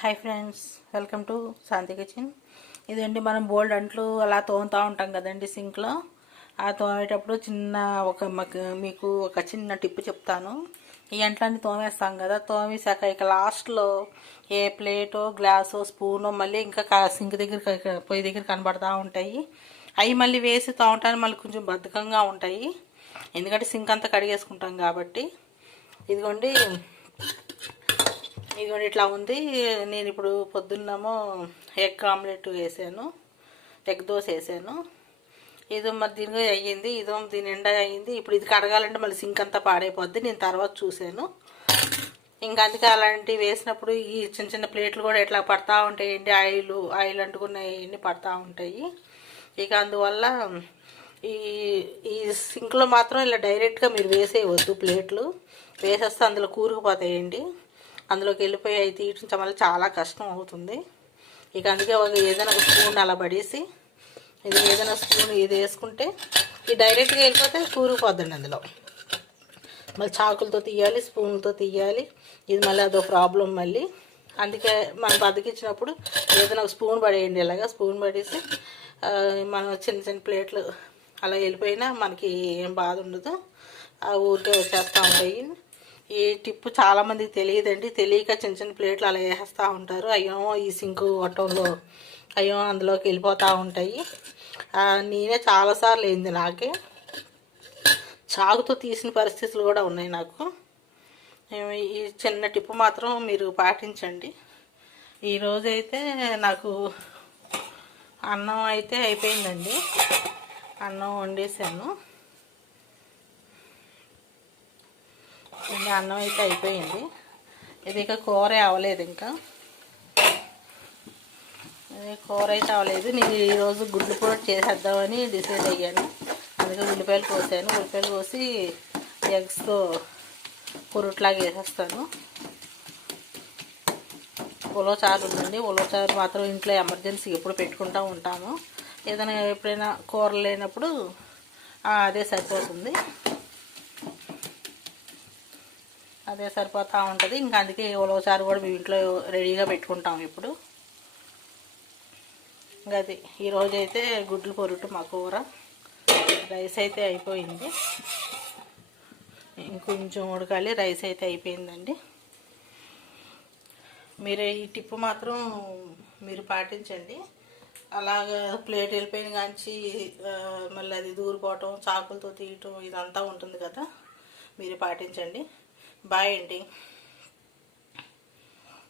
Hi friends, welcome to Shanti kitchen. ఇదండి మనం బోల్డ్ అంట్లు అలా తోముతూ ఉంటాం కదండి సింక్లో. ఆ తోమేటప్పుడు మీకు ఒక చిన్న టిప్ చెప్తాను. ఈ అంట్లన్నీ తోమేస్తాం కదా, తోమేశాక ఇక లాస్ట్లో ఏ ప్లేటో గ్లాసో స్పూనో మళ్ళీ ఇంకా సింక్ దగ్గర పొయ్యి దగ్గర కనబడతా ఉంటాయి. అవి మళ్ళీ వేసి తోమటానికి మళ్ళీ కొంచెం బద్ధకంగా ఉంటాయి, ఎందుకంటే సింక్ అంతా కడిగేసుకుంటాం కాబట్టి. ఇదిగోండి ఇట్లా ఉంది. నేను ఇప్పుడు పొద్దున్నేమో ఎగ్ ఆమ్లెట్ వేసాను, ఎగ్ దోశ వేసాను. ఇదో మరి దీనిగా అయ్యింది, ఇదో దీని నిండా అయ్యింది. ఇప్పుడు ఇది కడగాలంటే మళ్ళీ సింక్ అంతా పాడైపోద్ది. నేను తర్వాత చూశాను. ఇంకా అందుకే అలాంటివి వేసినప్పుడు ఈ చిన్న చిన్న ప్లేట్లు కూడా ఇట్లా పడతా ఉంటాయండి. ఆయిల్ అంటుకున్నవన్నీ పడతా ఉంటాయి. ఇక అందువల్ల ఈ ఈ సింక్లో మాత్రం ఇలా డైరెక్ట్గా మీరు వేసేయవద్దు. ప్లేట్లు వేసేస్తే అందులో కూరుకుపోతాయండి. అందులోకి వెళ్ళిపోయి అవి తీయటం వల్ల చాలా కష్టం అవుతుంది. ఇక అందుకే ఏదైనా ఒక స్పూన్ అలా పడేసి ఏదైనా స్పూన్ ఇది వేసుకుంటే ఇది డైరెక్ట్గా వెళ్ళిపోతే కూరుకుపోద్దండి. అందులో మళ్ళీ చాకులతో తీయాలి, స్పూన్తో తీయాలి. ఇది మళ్ళీ అదో ప్రాబ్లం మళ్ళీ. అందుకే మనం బతికించినప్పుడు ఏదైనా ఒక స్పూన్ పడేయండి. ఇలాగా స్పూన్ పడేసి మనం చిన్న చిన్న ప్లేట్లు అలా వెళ్ళిపోయినా మనకి ఏం బాధ ఉండదు, ఆ ఊరికే వచ్చేస్తూ ఉంటాయి. ఈ టిప్పు చాలామందికి తెలియదండి. తెలియక చిన్న చిన్న ప్లేట్లు అలా వేసేస్తూ ఉంటారు. అయ్యో ఈ సింకు గొట్టంలో అయ్యో అందులోకి వెళ్ళిపోతూ ఉంటాయి. నేనే చాలాసార్లు అయింది, నాకే చాకుతో తీసిన పరిస్థితులు కూడా ఉన్నాయి నాకు. ఈ చిన్న టిప్పు మాత్రం మీరు పాటించండి. ఈరోజైతే నాకు అన్నం అయితే అయిపోయిందండి. అన్నం వండేసాను. ఇంకా అన్నం అయితే అయిపోయింది. ఇది ఇక కూర అవ్వలేదు. ఇంకా కూర అయితే అవ్వలేదు. నేను ఈరోజు గుడ్లు కూడా చేసేద్దామని డిసైడ్ అయ్యాను. అందుకే ఉల్లిపాయలు కోసాను. ఉల్లిపాయలు కోసి ఎగ్స్తో పొరుట్లాగా వేసేస్తాను. ఉలవచారు ఉందండి. ఉలవచారు మాత్రం ఇంట్లో ఎమర్జెన్సీ ఎప్పుడు పెట్టుకుంటూ ఉంటాము. ఏదైనా ఎప్పుడైనా కూరలు లేనప్పుడు అదే సరిపోతుంది, అదే సరిపోతూ ఉంటుంది. ఇంకా అందుకే ఉలవచారు కూడా మేము ఇంట్లో రెడీగా పెట్టుకుంటాం ఇప్పుడు. ఇంకా అది ఈరోజైతే గుడ్లు పొరుటు మా కూర. రైస్ అయితే అయిపోయింది, ఇంకొంచెం ఉడకాలి. రైస్ అయితే అయిపోయిందండి. మీరు ఈ టిప్పు మాత్రం మీరు పాటించండి. అలాగా ప్లేట్ వెళ్ళిపోయిన కాంచి మళ్ళీ అది దూరిపోవటం, చాకులతో తీయటం ఇదంతా ఉంటుంది కదా, మీరు పాటించండి. బాయ్ అండి.